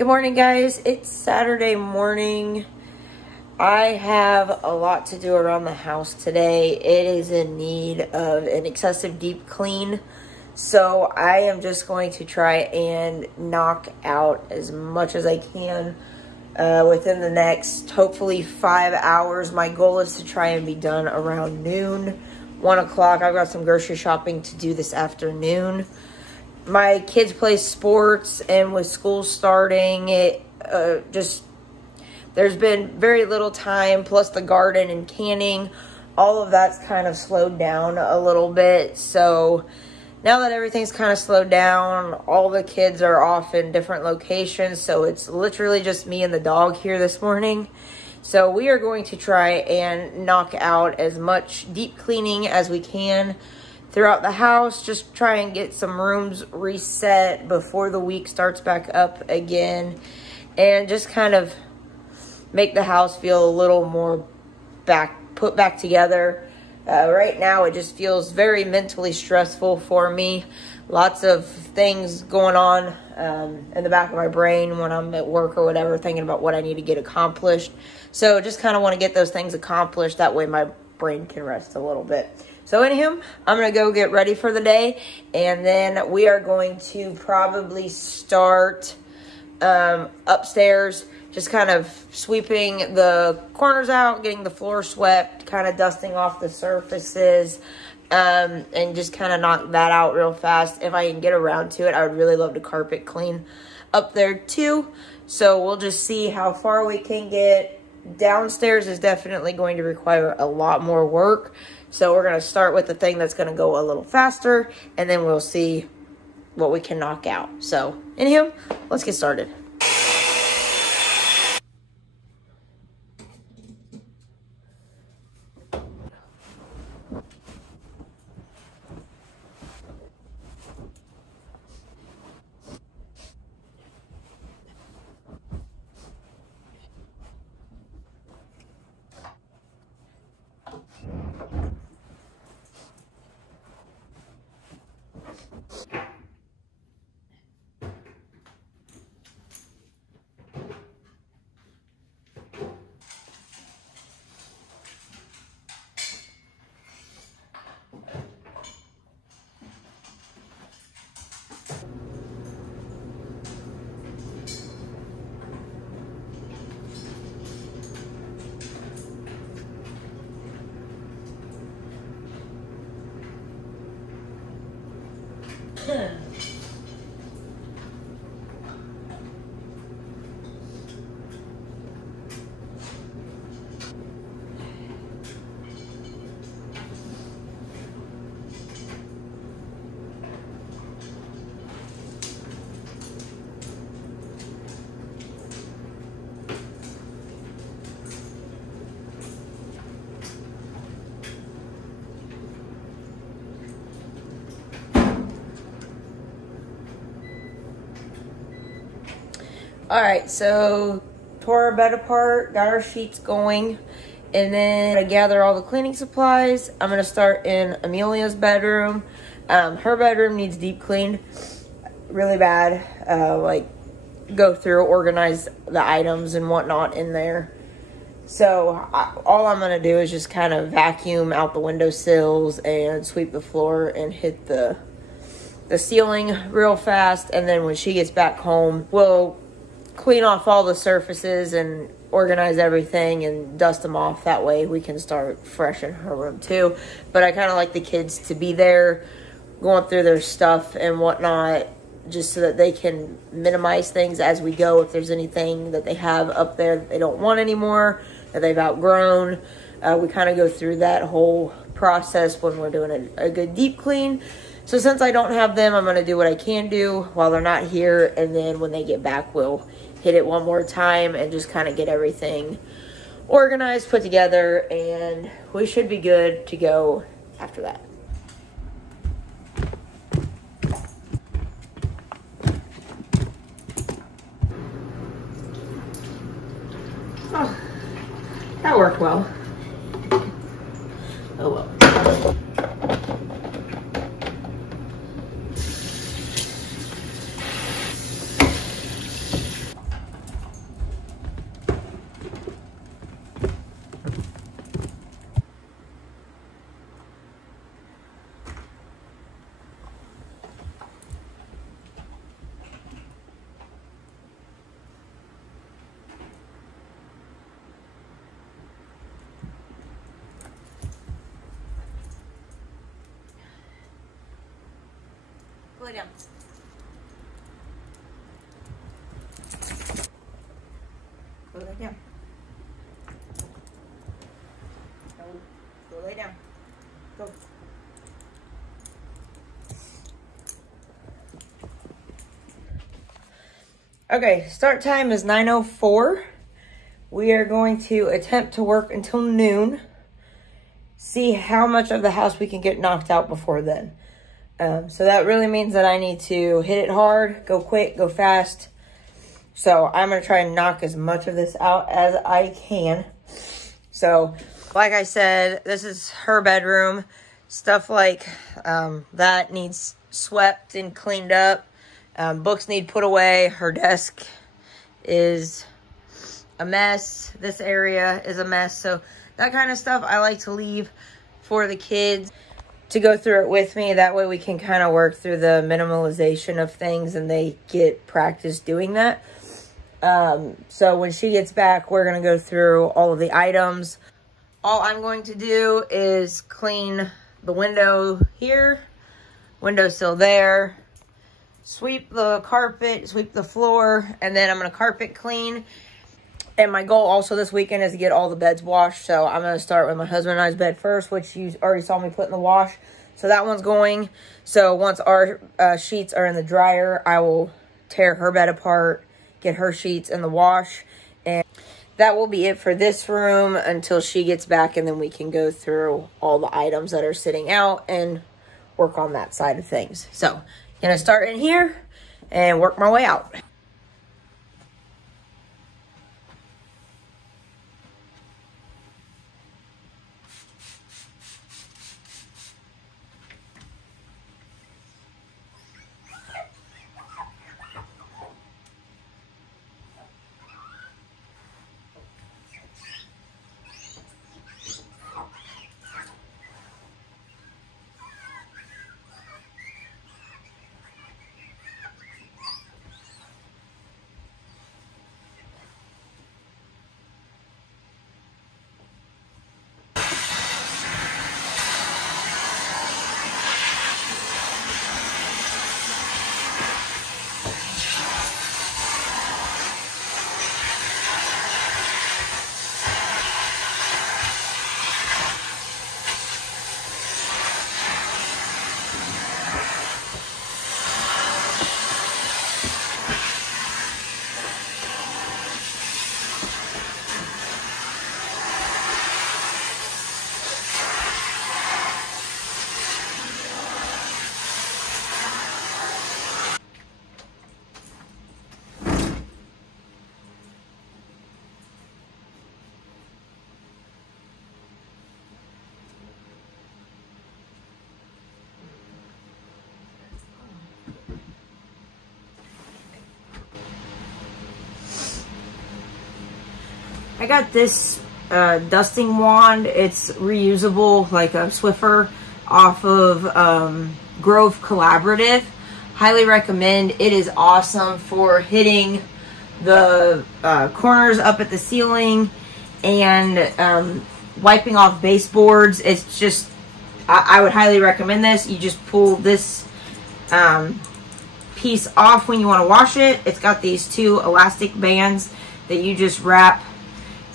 Good morning, guys. It's Saturday morning. I have a lot to do around the house today. It is in need of an excessive deep clean. So I am just going to try and knock out as much as I can within the next, hopefully, 5 hours. My goal is to try and be done around noon, 1 o'clock. I've got some grocery shopping to do this afternoon. My kids play sports, and with school starting, there's been very little time, plus the garden and canning. All of that's kind of slowed down a little bit. So now that everything's kind of slowed down, all the kids are off in different locations. So it's literally just me and the dog here this morning. So we are going to try and knock out as much deep cleaning as we can throughout the house. Just try and get some rooms reset before the week starts back up again. And just kind of make the house feel a little more put back together. Right now, it just feels very mentally stressful for me. Lots of things going on in the back of my brain when I'm at work or whatever, thinking about what I need to get accomplished. So just kind of want to get those things accomplished. That way my brain can rest a little bit. So anywho, I'm going to go get ready for the day. And then we are going to probably start upstairs. Just kind of sweeping the corners out, getting the floor swept, kind of dusting off the surfaces, and just kind of knock that out real fast. If I can get around to it, I would really love to carpet clean up there too. So we'll just see how far we can get. Downstairs is definitely going to require a lot more work. So we're going to start with the thing that's going to go a little faster, and then we'll see what we can knock out. So anywho, let's get started. Alright, so tore our bed apart, got our sheets going, and then I gather all the cleaning supplies. I'm going to start in Amelia's bedroom. Her bedroom needs deep cleaned really bad. Like, go through, organize the items and whatnot in there. So all I'm going to do is just kind of vacuum out the windowsills and sweep the floor and hit the ceiling real fast. And then when she gets back home, we'll clean off all the surfaces and organize everything and dust them off. That way we can start fresh in her room too. But I kind of like the kids to be there going through their stuff and whatnot, just so that they can minimize things as we go. If there's anything that they have up there that they don't want anymore, that they've outgrown, we kind of go through that whole process when we're doing a good deep clean. So since I don't have them, I'm going to do what I can do while they're not here. And then when they get back, we'll hit it one more time and just kind of get everything organized, put together, and we should be good to go after that. Oh, that worked well. Oh well. lay down. Go lay down. Go lay down. Go. Okay, start time is 9:04. We are going to attempt to work until noon. See how much of the house we can get knocked out before then. So that really means that I need to hit it hard, go quick, go fast. So I'm going to try and knock as much of this out as I can. So, like I said, this is her bedroom. Stuff like that needs swept and cleaned up. Books need put away. Her desk is a mess. This area is a mess. So that kind of stuff I like to leave for the kids to go through it with me. That way we can kind of work through the minimalization of things and they get practice doing that. So when she gets back, we're going to go through all of the items. All I'm going to do is clean the window here, windowsill there, sweep the carpet, sweep the floor, and then I'm going to carpet clean. And my goal also this weekend is to get all the beds washed. So I'm going to start with my husband and I's bed first, which you already saw me put in the wash. So that one's going. So once our sheets are in the dryer, I will tear her bed apart, get her sheets in the wash. And that will be it for this room until she gets back. And then we can go through all the items that are sitting out and work on that side of things. So I'm going to start in here and work my way out. I got this dusting wand. It's reusable, like a Swiffer off of Grove Collaborative. Highly recommend. It is awesome for hitting the corners up at the ceiling and wiping off baseboards. It's just, I would highly recommend this. You just pull this piece off when you want to wash it. It's got these two elastic bands that you just wrap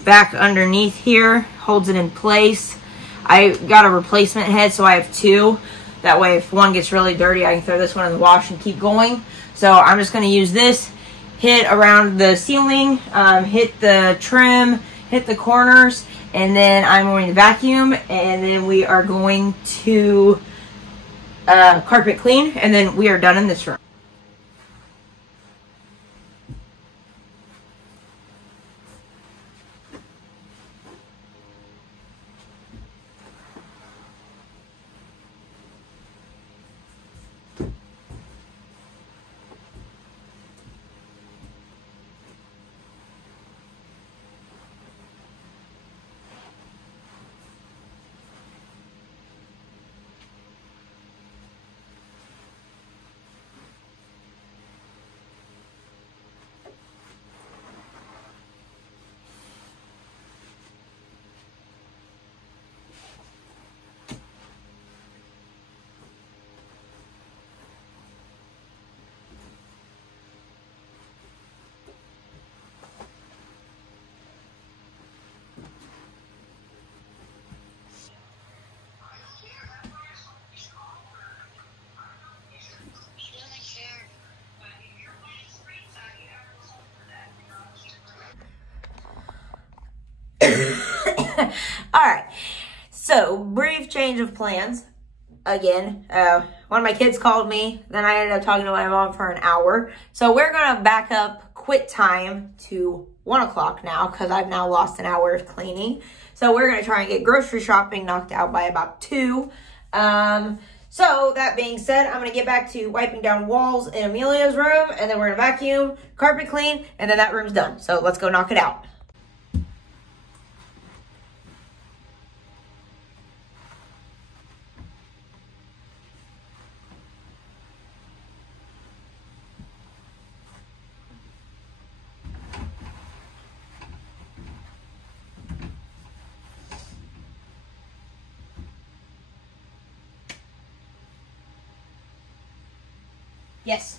back underneath here, holds it in place. I got a replacement head, so I have two. That way if one gets really dirty, I can throw this one in the wash and keep going. So I'm just going to use this, hit around the ceiling, hit the trim, hit the corners, and then I'm going to vacuum, and then we are going to carpet clean, and then we are done in this room. All right. So, brief change of plans. Again, one of my kids called me. Then I ended up talking to my mom for an hour. So, we're going to back up quit time to 1 o'clock now because I've now lost an hour of cleaning. So, we're going to try and get grocery shopping knocked out by about 2. So, that being said, I'm going to get back to wiping down walls in Amelia's room. And then we're going to vacuum, carpet clean, and then that room's done. So, let's go knock it out. Yes.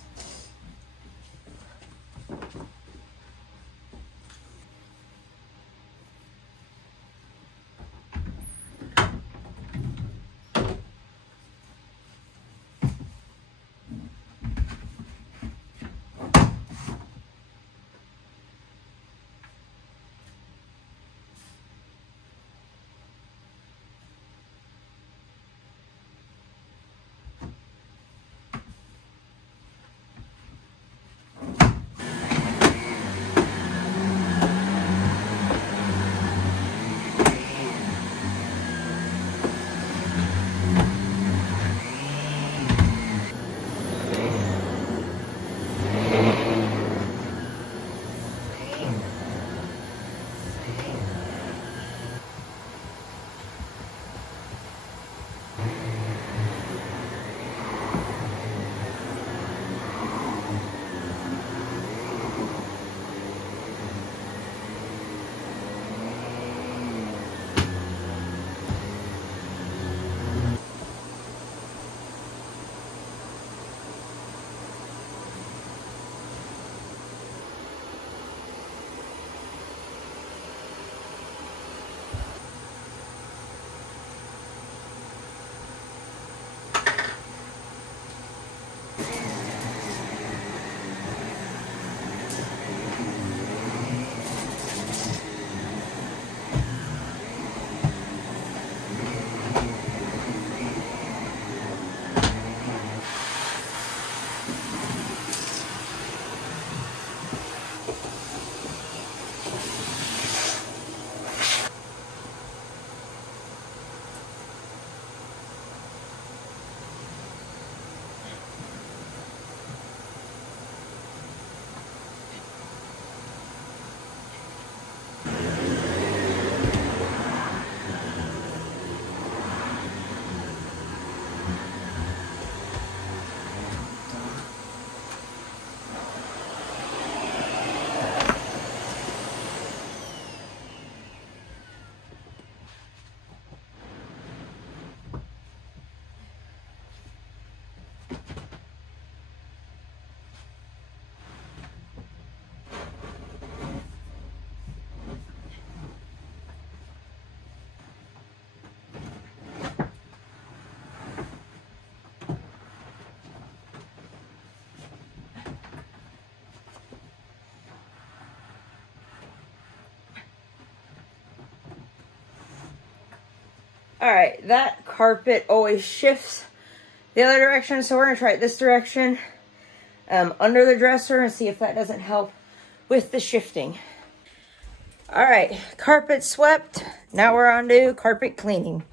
All right, that carpet always shifts the other direction, so we're gonna try it this direction, under the dresser, and see if that doesn't help with the shifting. All right, carpet swept. Now we're on to carpet cleaning.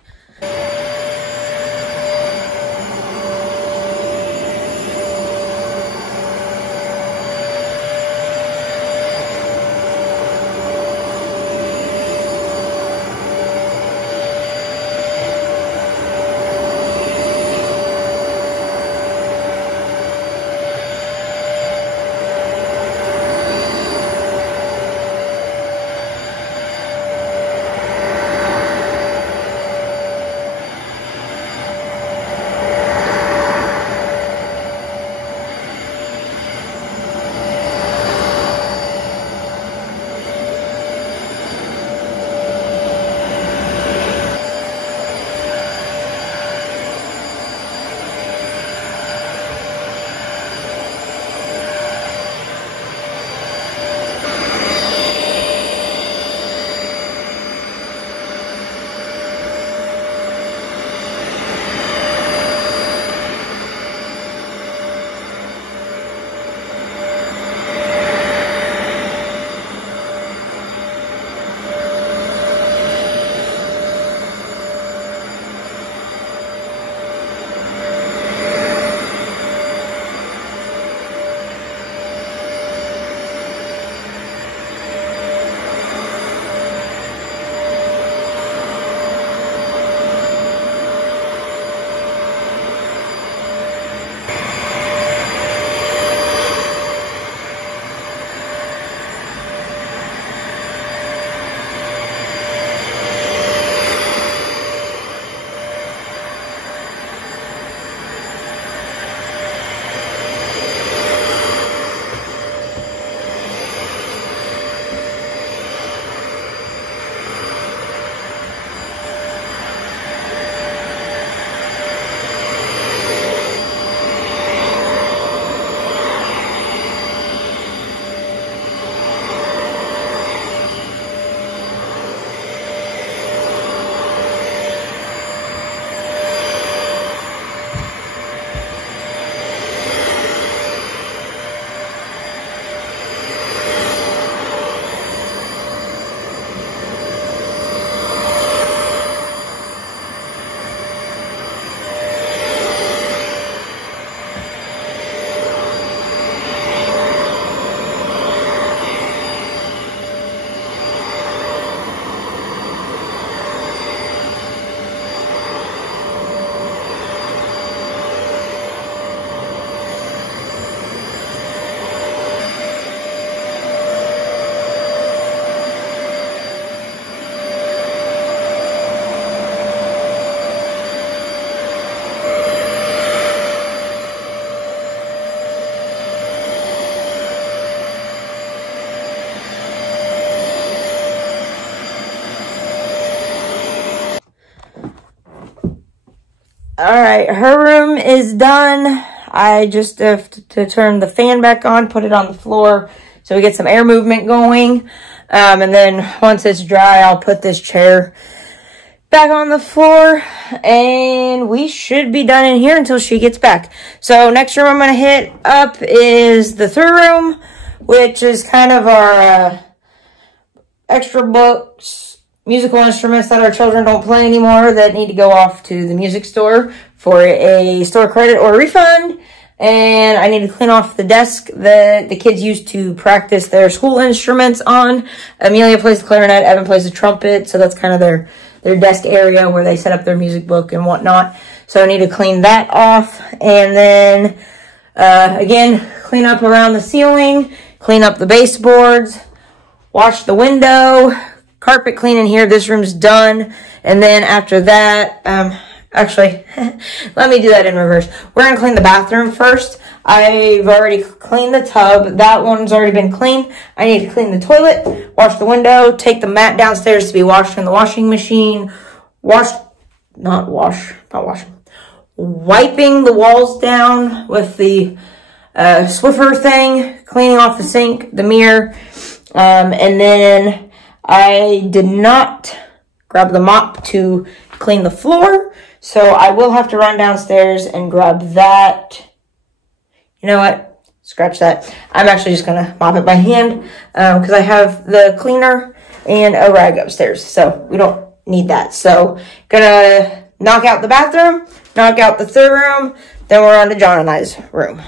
All right, her room is done. I just have to turn the fan back on, put it on the floor so we get some air movement going. And then once it's dry, I'll put this chair back on the floor and we should be done in here until she gets back. So next room I'm going to hit up is the third room, which is kind of our extra books, musical instruments that our children don't play anymore that need to go off to the music store for a store credit or refund. And I need to clean off the desk that the kids used to practice their school instruments on. Amelia plays the clarinet, Evan plays the trumpet, so that's kind of their desk area where they set up their music book and whatnot. So I need to clean that off. And then, again, clean up around the ceiling, clean up the baseboards, wash the window, carpet clean in here. This room's done. And then after that, actually, let me do that in reverse. We're going to clean the bathroom first. I've already cleaned the tub. That one's already been cleaned. I need to clean the toilet, wash the window, take the mat downstairs to be washed in the washing machine, wiping the walls down with the Swiffer thing, cleaning off the sink, the mirror, and then I did not grab the mop to clean the floor, so I will have to run downstairs and grab that. You know what? Scratch that. I'm actually just going to mop it by hand because I have the cleaner and a rag upstairs, so we don't need that. So, gonna knock out the bathroom, knock out the third room, then we're on to John and I's room.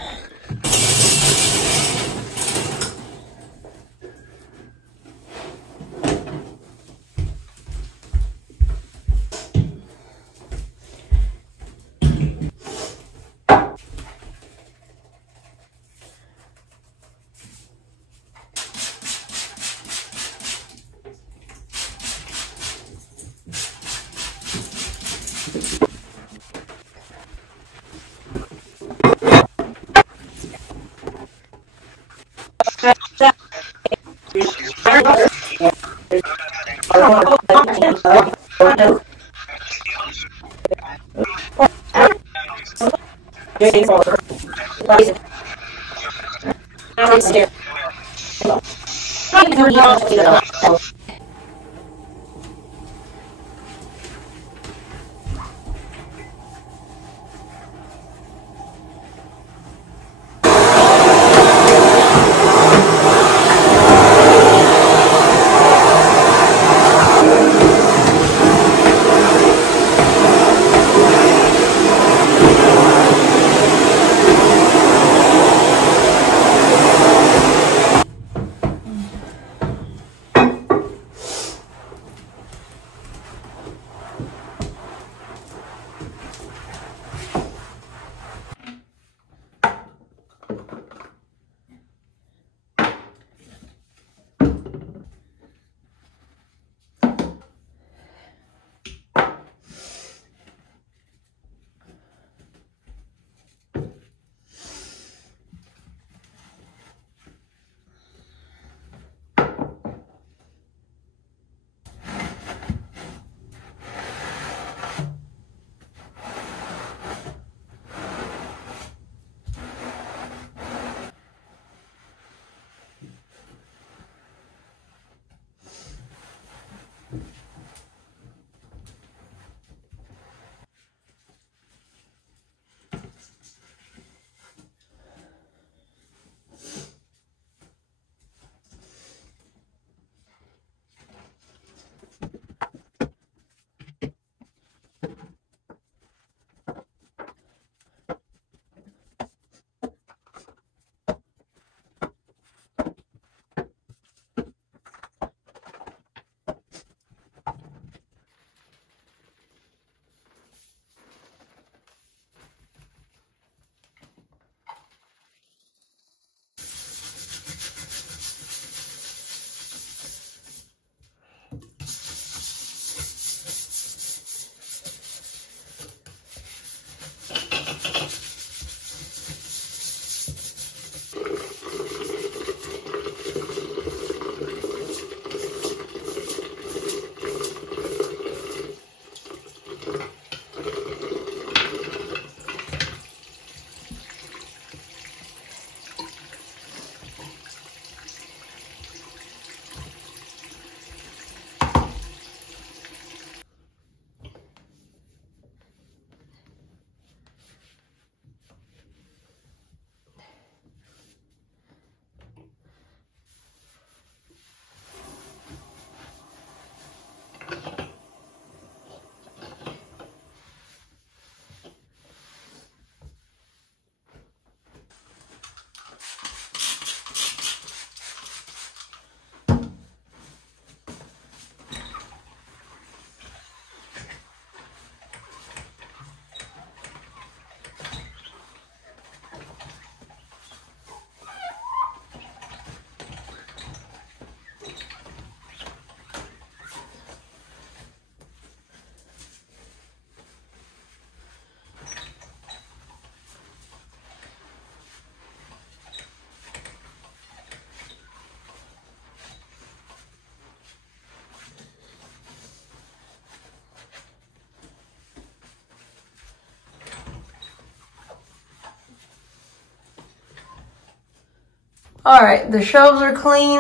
All right, the shelves are clean,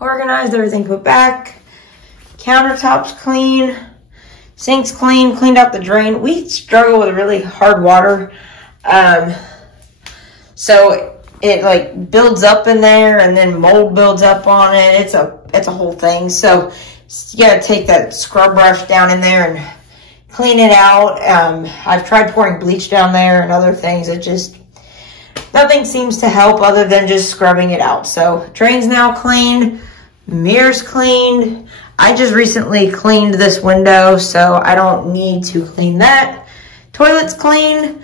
organized, everything put back. Countertops clean, sinks clean, cleaned out the drain. We struggle with really hard water. So it like builds up in there and then mold builds up on it. It's a whole thing. So you gotta take that scrub brush down in there and clean it out. I've tried pouring bleach down there and other things. It just, nothing seems to help other than just scrubbing it out. So drain's now cleaned, mirrors cleaned. I just recently cleaned this window, so I don't need to clean that. Toilet's clean,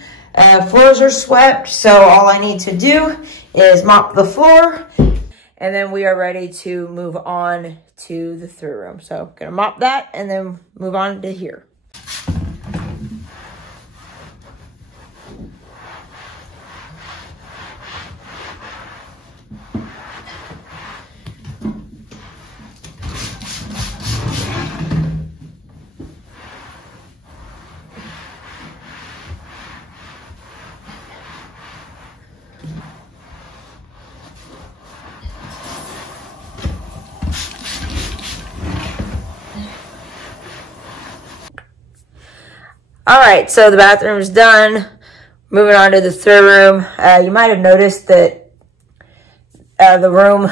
floors are swept, so all I need to do is mop the floor. And then we are ready to move on to the through room. So gonna mop that and then move on to here. All right, so the bathroom's done. Moving on to the third room. You might have noticed that the room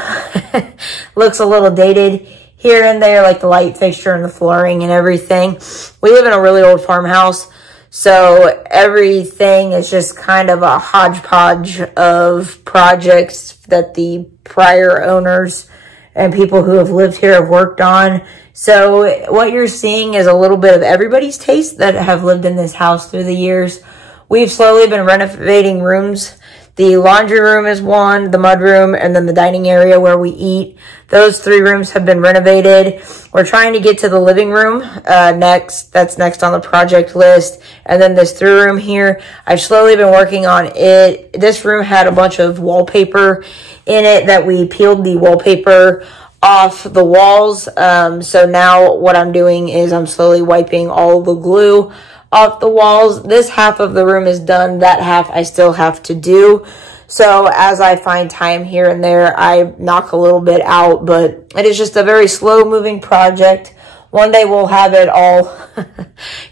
looks a little dated here and there, like the light fixture and the flooring and everything. We live in a really old farmhouse, so everything is just kind of a hodgepodge of projects that the prior owners and people who have lived here have worked on. So what you're seeing is a little bit of everybody's taste that have lived in this house through the years. We've slowly been renovating rooms. The laundry room is one, the mud room, and then the dining area where we eat. Those 3 rooms have been renovated. We're trying to get to the living room next. That's next on the project list. And then this through room here, I've slowly been working on it. This room had a bunch of wallpaper in it that we peeled the wallpaper off the walls. So now what I'm doing is I'm slowly wiping all the glue off the walls. This half of the room is done. That half I still have to do. So as I find time here and there, I knock a little bit out, but it is just a very slow moving project. One day we'll have it all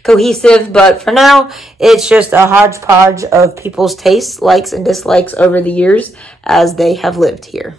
cohesive, but for now, it's just a hodgepodge of people's tastes, likes, and dislikes over the years as they have lived here.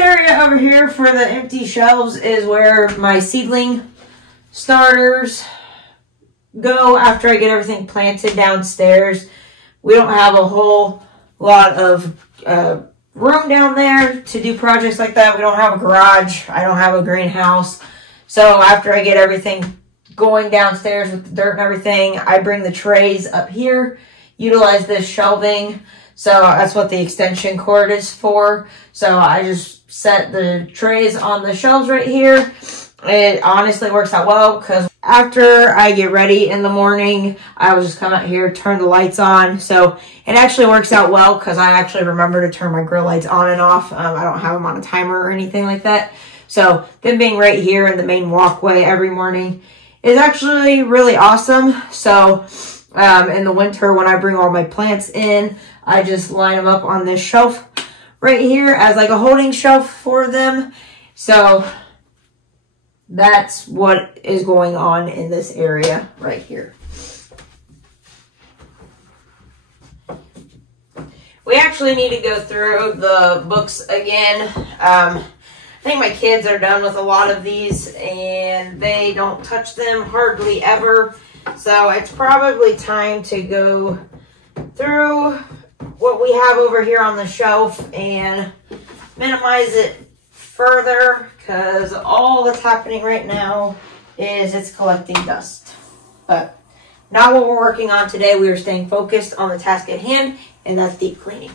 Area over here for the empty shelves is where my seedling starters go after I get everything planted downstairs. We don't have a whole lot of room down there to do projects like that. We don't have a garage. I don't have a greenhouse. So after I get everything going downstairs with the dirt and everything, I bring the trays up here, utilize this shelving. So that's what the extension cord is for. So I just set the trays on the shelves right here. It honestly works out well because after I get ready in the morning, I will just come out here, turn the lights on. So it actually works out well because I actually remember to turn my grill lights on and off. I don't have them on a timer or anything like that. So them being right here in the main walkway every morning is actually really awesome. So in the winter when I bring all my plants in, I just line them up on this shelf right here as like a holding shelf for them. So that's what is going on in this area right here. We actually need to go through the books again. I think my kids are done with a lot of these and they don't touch them hardly ever. So it's probably time to go through what we have over here on the shelf and minimize it further because all that's happening right now is it's collecting dust. But not what we're working on today. We are staying focused on the task at hand, and that's deep cleaning.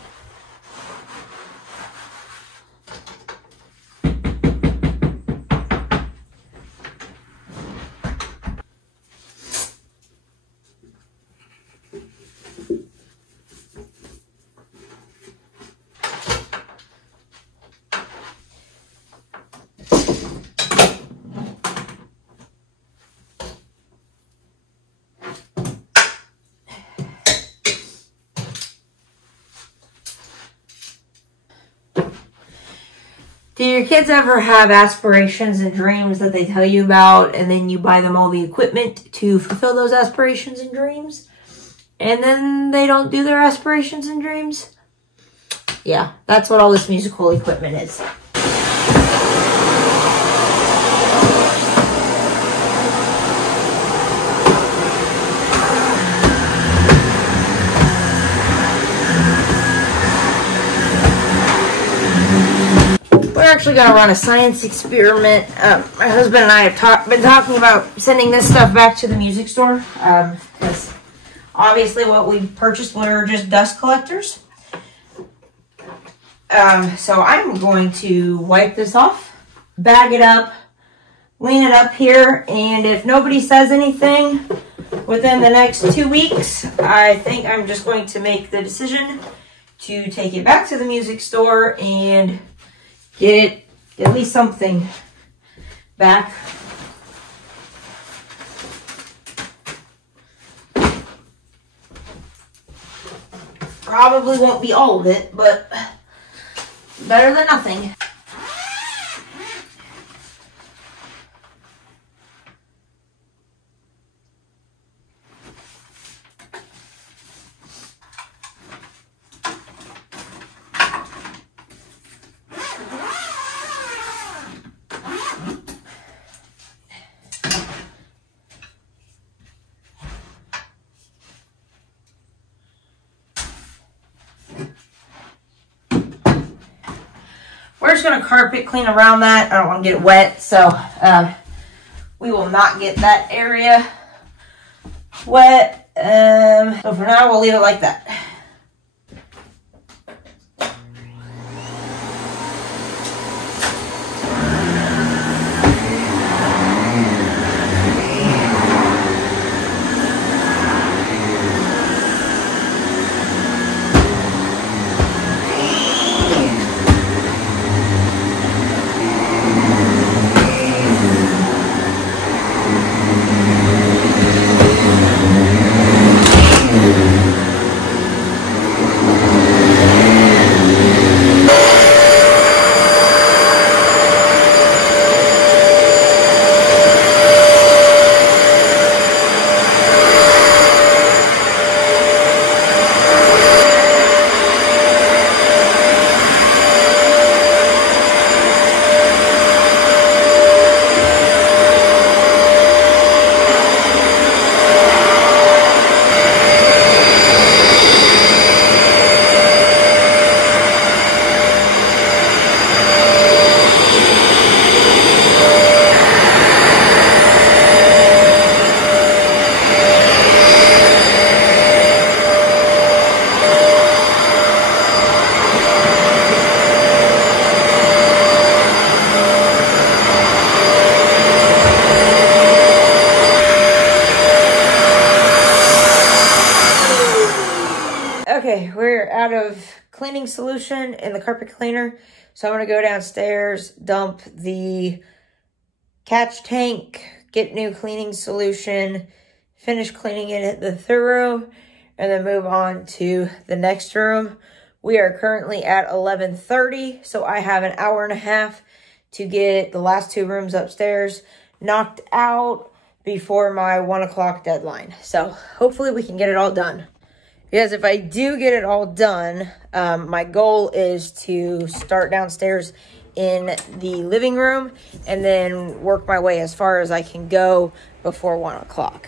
Do your kids ever have aspirations and dreams that they tell you about, and then you buy them all the equipment to fulfill those aspirations and dreams, and then they don't do their aspirations and dreams? Yeah, that's what all this musical equipment is. We're actually going to run a science experiment. My husband and I have been talking about sending this stuff back to the music store. Because obviously what we purchased were just dust collectors. So I'm going to wipe this off, bag it up, lean it up here, and if nobody says anything within the next 2 weeks, I think I'm just going to make the decision to take it back to the music store and get at least something back. Probably won't be all of it, but better than nothing. We're just going to carpet clean around that. I don't want to get it wet, so we will not get that area wet. So for now, we'll leave it like that. Okay, we're out of cleaning solution in the carpet cleaner. So I'm going to go downstairs, dump the catch tank, get new cleaning solution, finish cleaning it at the third room, and then move on to the next room. We are currently at 11:30, so I have an hour and a half to get the last two rooms upstairs knocked out before my 1 o'clock deadline. So hopefully we can get it all done. Because if I do get it all done, my goal is to start downstairs in the living room and then work my way as far as I can go before 1 o'clock.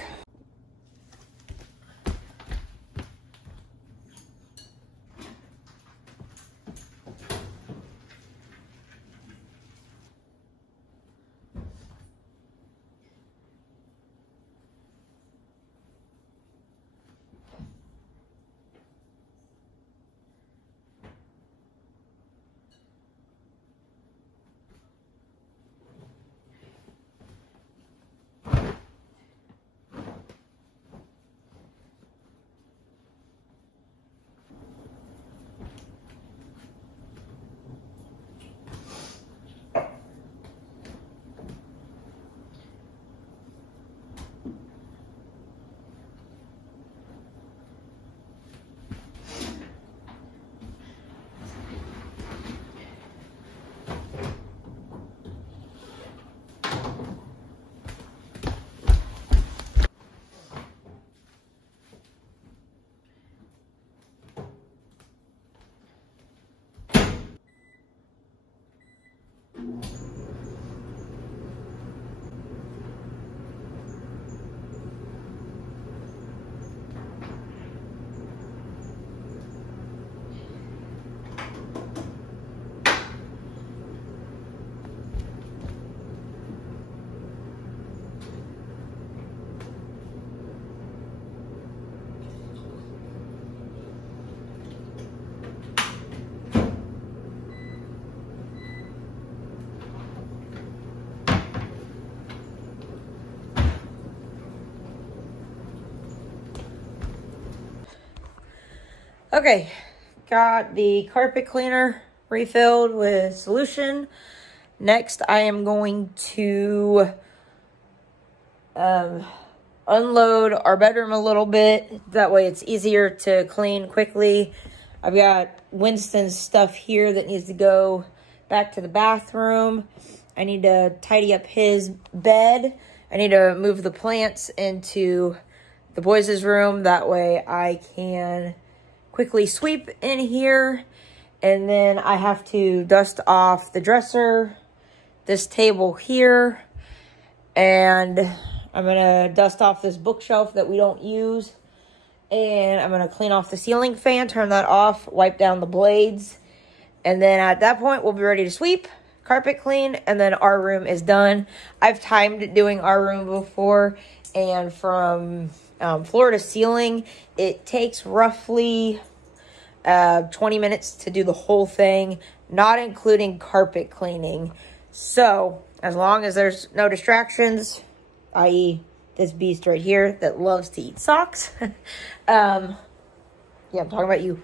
Okay, got the carpet cleaner refilled with solution. Next, I am going to unload our bedroom a little bit. That way it's easier to clean quickly. I've got Winston's stuff here that needs to go back to the bathroom. I need to tidy up his bed. I need to move the plants into the boys' room. That way I can quickly sweep in here. And then I have to dust off the dresser, this table here, and I'm gonna dust off this bookshelf that we don't use. And I'm gonna clean off the ceiling fan, turn that off, wipe down the blades. And then at that point, we'll be ready to sweep, carpet clean, and then our room is done. I've timed doing our room before, and from floor to ceiling, it takes roughly 20 minutes to do the whole thing, not including carpet cleaning. So as long as there's no distractions, i.e. this beast right here that loves to eat socks. Yeah, I'm talking about you.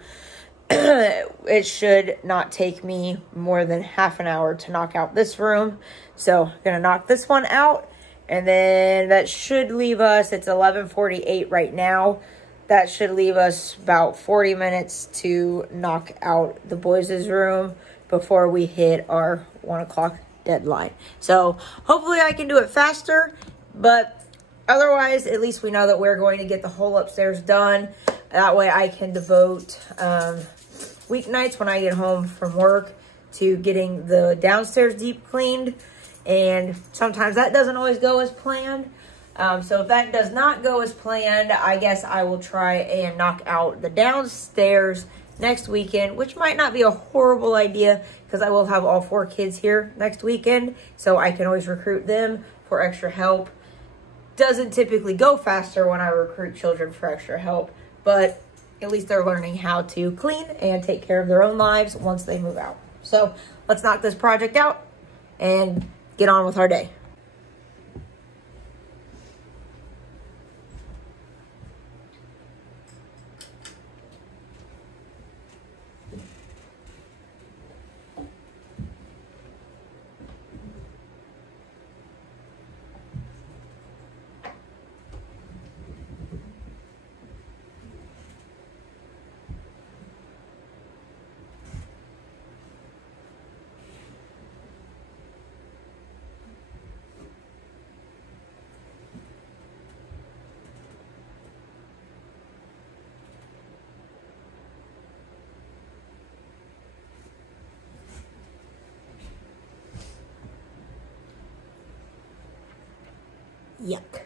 It should not take me more than half an hour to knock out this room. So I'm gonna knock this one out, and then that should leave us, it's 11:48 right now. That should leave us about 40 minutes to knock out the boys' room before we hit our 1 o'clock deadline. So hopefully I can do it faster, but otherwise, at least we know that we're going to get the whole upstairs done. That way I can devote weeknights when I get home from work to getting the downstairs deep cleaned. And sometimes that doesn't always go as planned. So if that does not go as planned, I guess I will try and knock out the downstairs next weekend, which might not be a horrible idea because I will have all 4 kids here next weekend. So I can always recruit them for extra help. Doesn't typically go faster when I recruit children for extra help, but at least they're learning how to clean and take care of their own lives once they move out. So let's knock this project out and get on with our day. Yuck.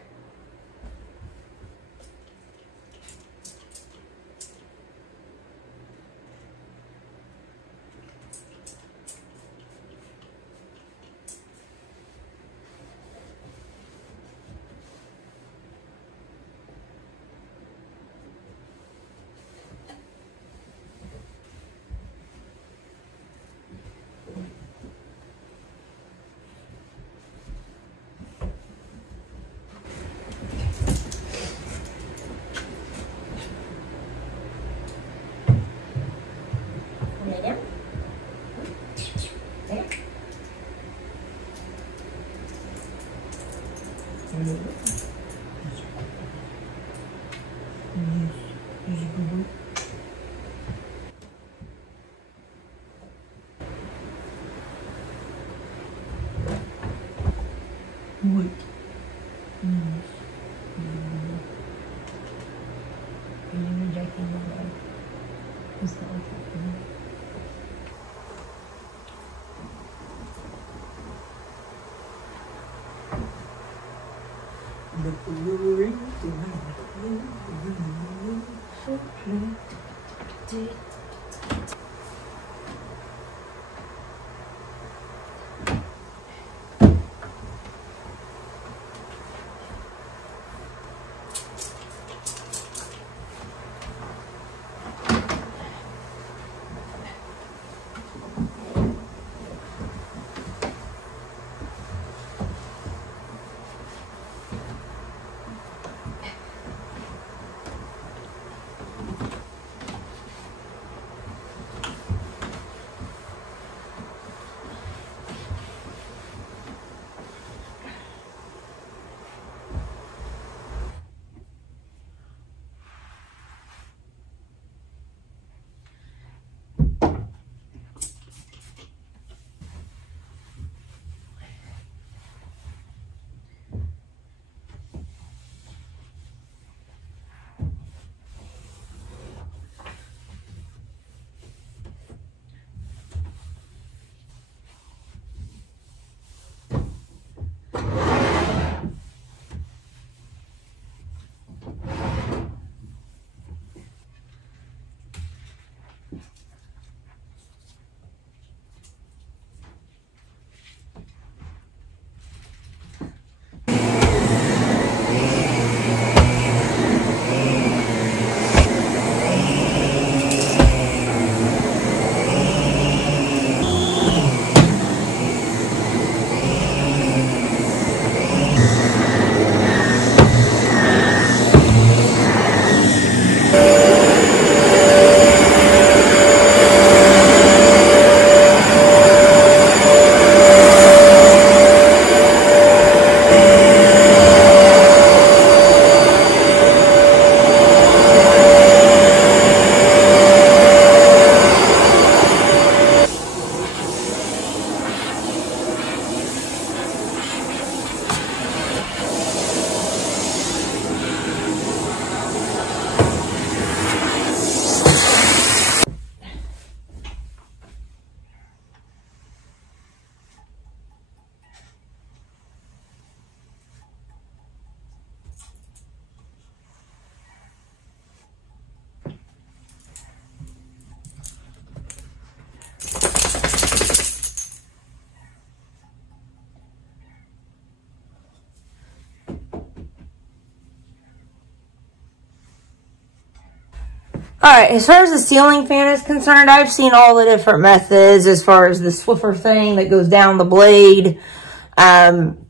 Alright, as far as the ceiling fan is concerned, I've seen all the different methods as far as the Swiffer thing that goes down the blade,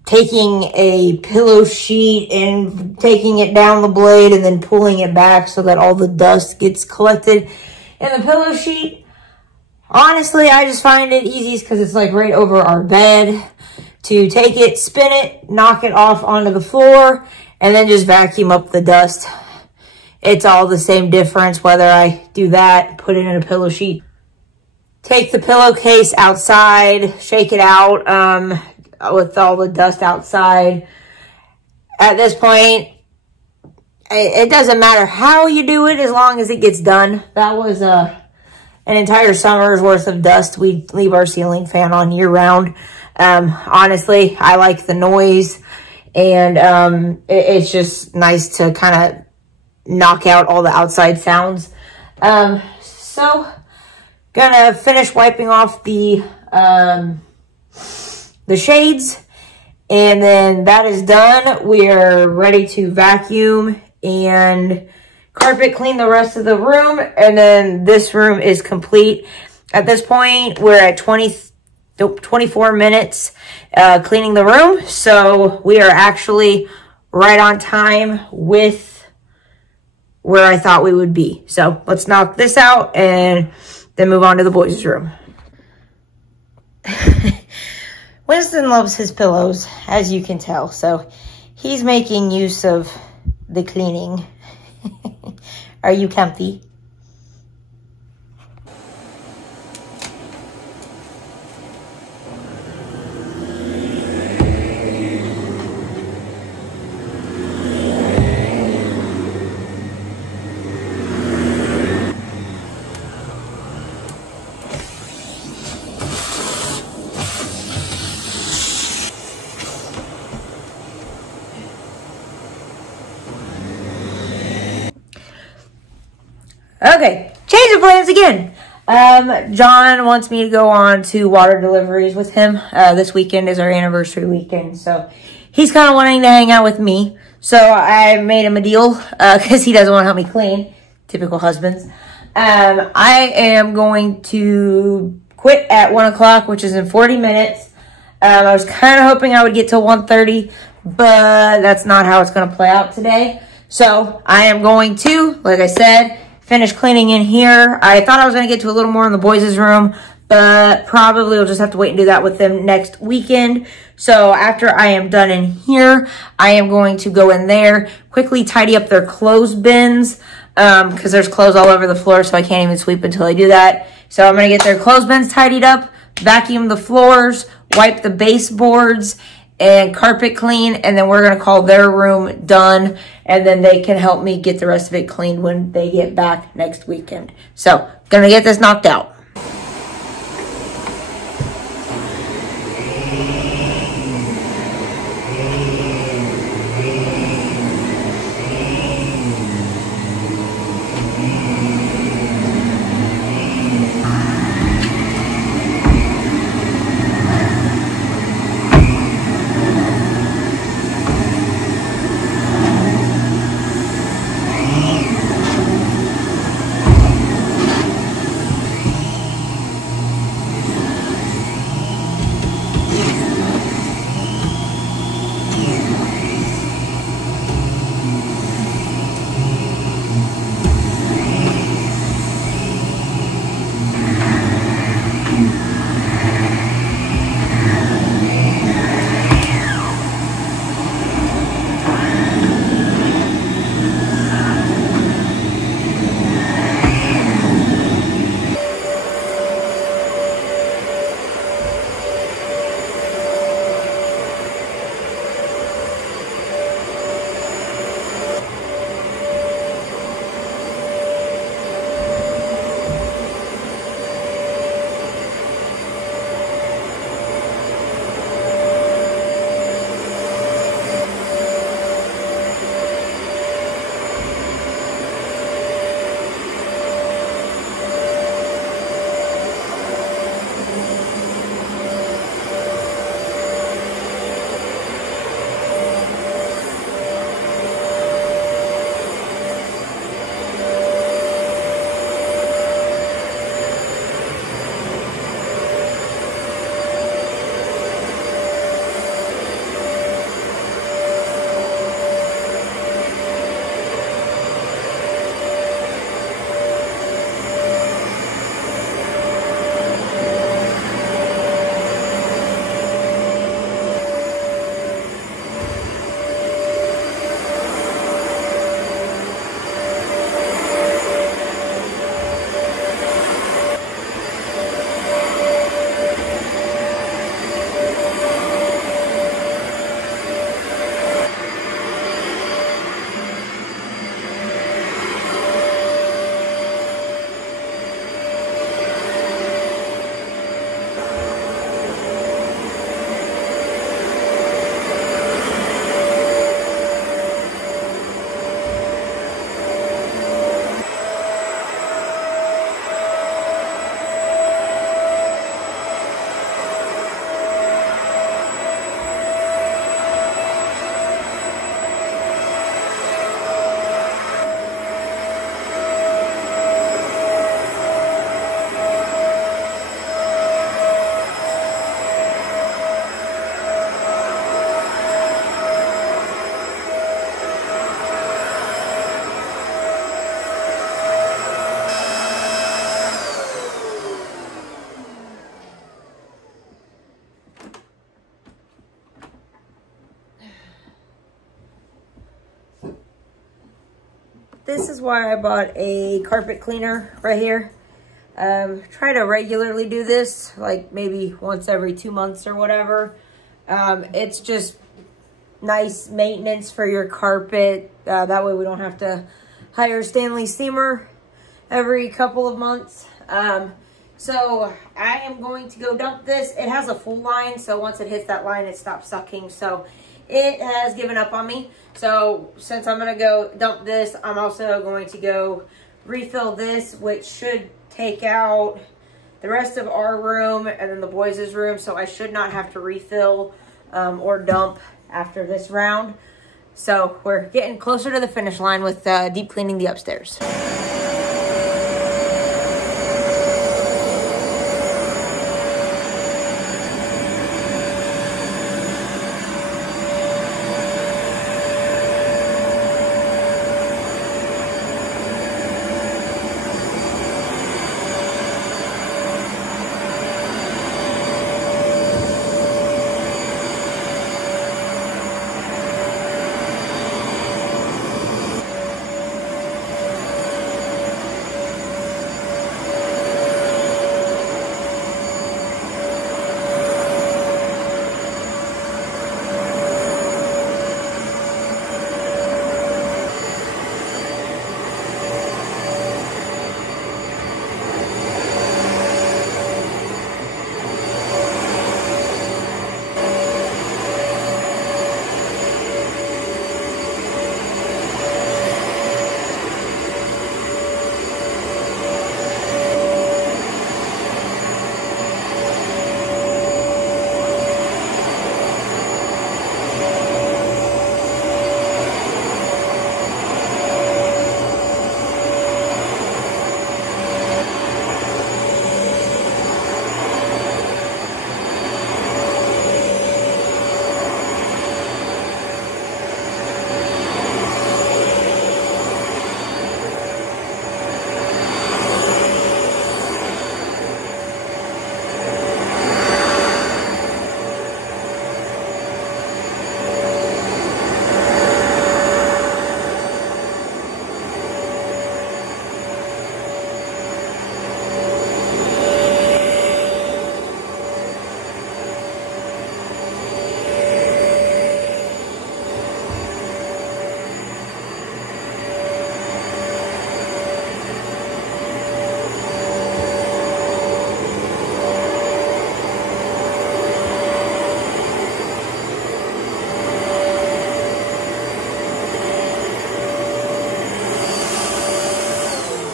taking a pillow sheet and taking it down the blade and then pulling it back so that all the dust gets collected in the pillow sheet. Honestly, I just find it easiest because it's like right over our bed to take it, spin it, knock it off onto the floor, and then just vacuum up the dust. It's all the same difference whether I do that, put it in a pillow sheet, take the pillowcase outside, shake it out with all the dust outside. At this point, it doesn't matter how you do it as long as it gets done. That was an entire summer's worth of dust. We leave our ceiling fan on year round. Honestly, I like the noise, and it's just nice to kind of knock out all the outside sounds. So gonna finish wiping off the shades, and then that is done. We are ready to vacuum and carpet clean the rest of the room, and then this room is complete. At this point, we're at 24 minutes cleaning the room, so we are actually right on time with where I thought we would be. So let's knock this out and then move on to the boys' room. Winston loves his pillows, as you can tell, so he's making use of the cleaning. Are you comfy? Okay, change of plans again. John wants me to go on to water deliveries with him. This weekend is our anniversary weekend, so he's kind of wanting to hang out with me. So I made him a deal because he doesn't want to help me clean. Typical husbands. I am going to quit at 1 o'clock, which is in 40 minutes. I was kind of hoping I would get till 1:30, but that's not how it's going to play out today. So I am going to, like I said, finish cleaning in here. I thought I was going to get to a little more in the boys' room, but probably we'll just have to wait and do that with them next weekend. So after I am done in here, I am going to go in there, quickly tidy up their clothes bins, because there's clothes all over the floor, so I can't even sweep until I do that. So I'm going to get their clothes bins tidied up, vacuum the floors, wipe the baseboards, and carpet clean, and then we're going to call their room done, and then they can help me get the rest of it cleaned when they get back next weekend. So, going to get this knocked out. this is why I bought a carpet cleaner right here. Try to regularly do this, like maybe once every 2 months or whatever. It's just nice maintenance for your carpet. That way we don't have to hire a Stanley steamer every couple of months. So I am going to go dump this. It has a full line, so once it hits that line, it stops sucking. So it has given up on me. So since I'm going to go dump this, I'm also going to go refill this, which should take out the rest of our room and then the boys' room. So I should not have to refill or dump after this round. So we're getting closer to the finish line with deep cleaning the upstairs.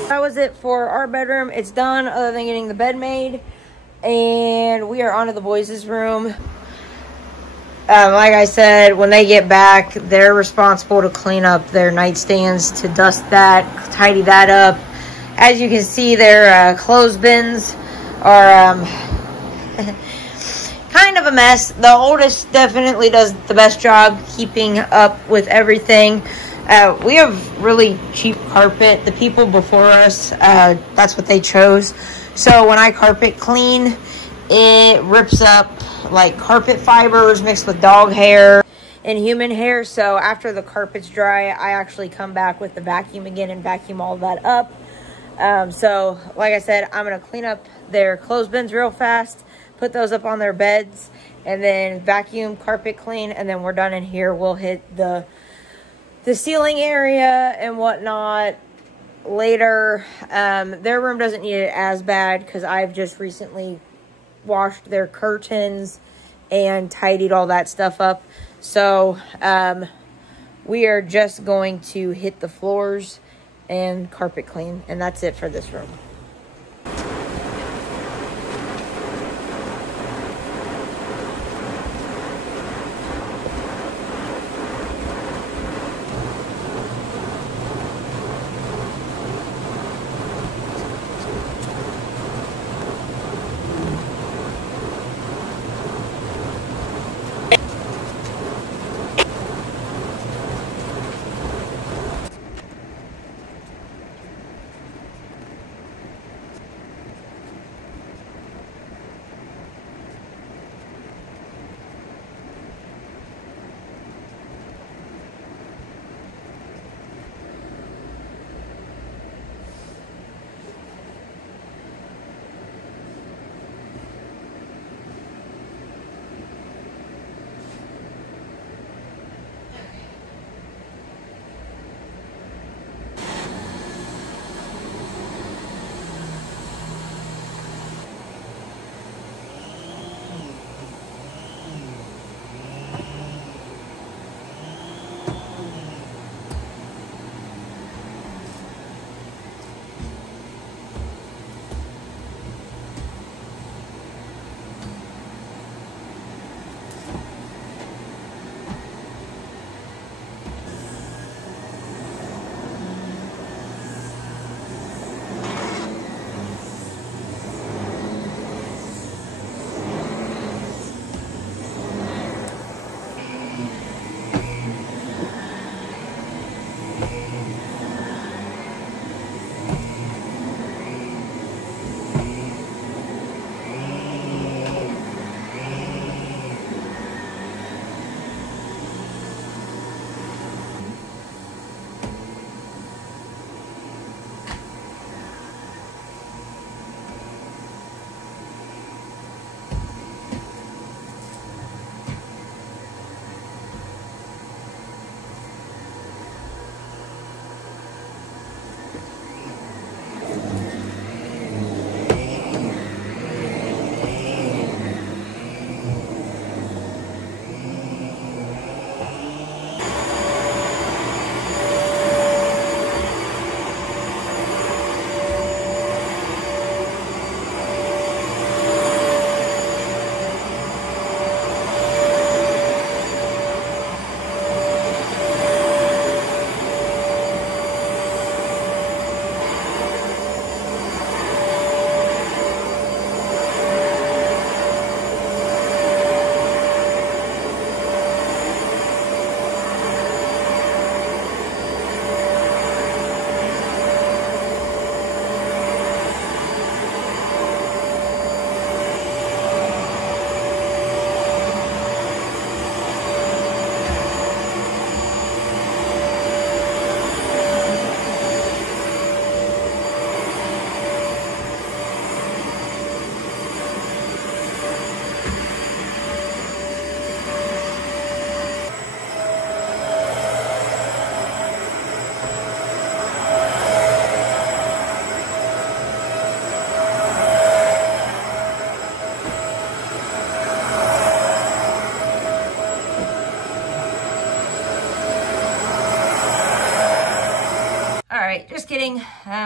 That was it for our bedroom. It's done other than getting the bed made. And we are on to the boys' room. Like I said, when they get back, they're responsible to clean up their nightstands, to dust that, tidy that up. As you can see, their clothes bins are kind of a mess. The oldest definitely does the best job keeping up with everything. We have really cheap carpet. The people before us, that's what they chose. So when I carpet clean, it rips up like carpet fibers mixed with dog hair and human hair. So after the carpet's dry, I actually come back with the vacuum again and vacuum all that up. So like I said, I'm going to clean up their clothes bins real fast, put those up on their beds, and then vacuum, carpet clean, and then we're done in here. We'll hit the ceiling area and whatnot later. Their room doesn't need it as bad because I've just recently washed their curtains and tidied all that stuff up. So we are just going to hit the floors and carpet clean, and that's it for this room.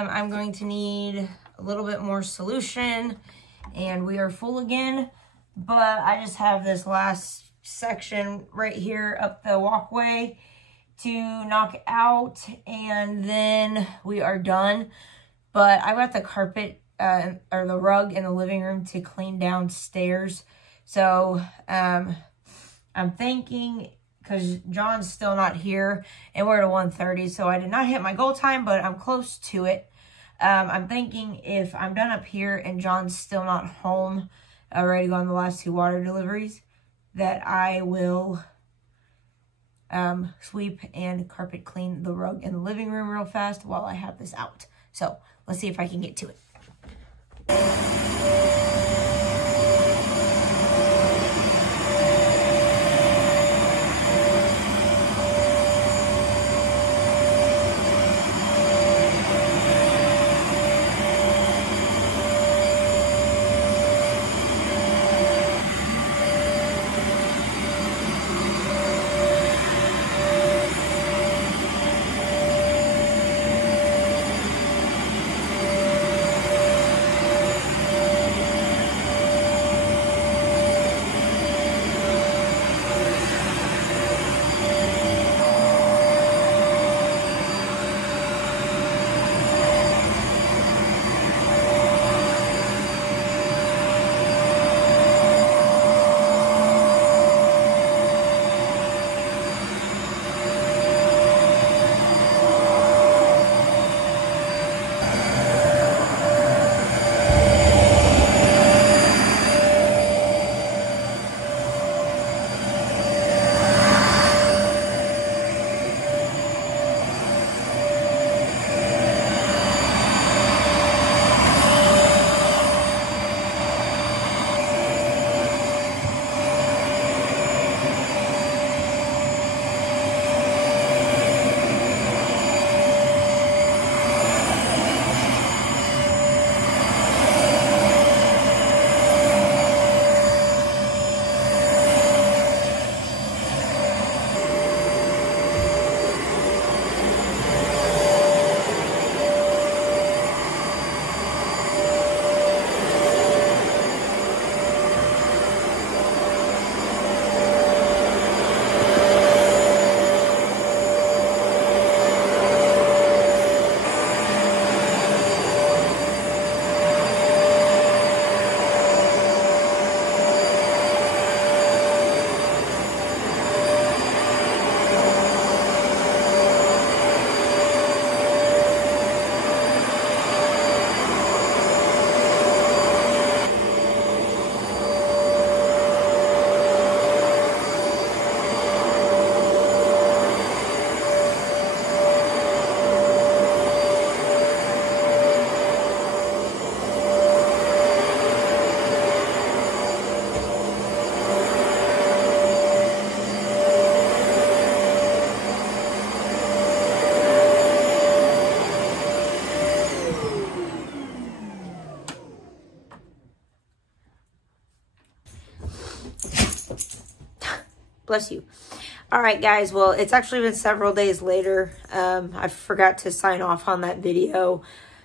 I'm going to need a little bit more solution, and we are full again. But I just have this last section right here up the walkway to knock out, and then we are done. But I got the carpet or the rug in the living room to clean downstairs. So I'm thinking, because John's still not here and we're at 1:30, so I did not hit my goal time, but I'm close to it. I'm thinking if I'm done up here and John's still not home, ready to go on the last 2 water deliveries, that I will sweep and carpet clean the rug in the living room real fast while I have this out. So let's see if I can get to it. Bless you. All right, guys. Well, it's actually been several days later. I forgot to sign off on that video.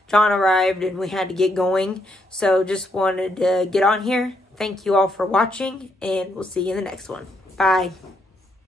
John arrived and we had to get going. So just wanted to get on here. Thank you all for watching, and we'll see you in the next one. Bye.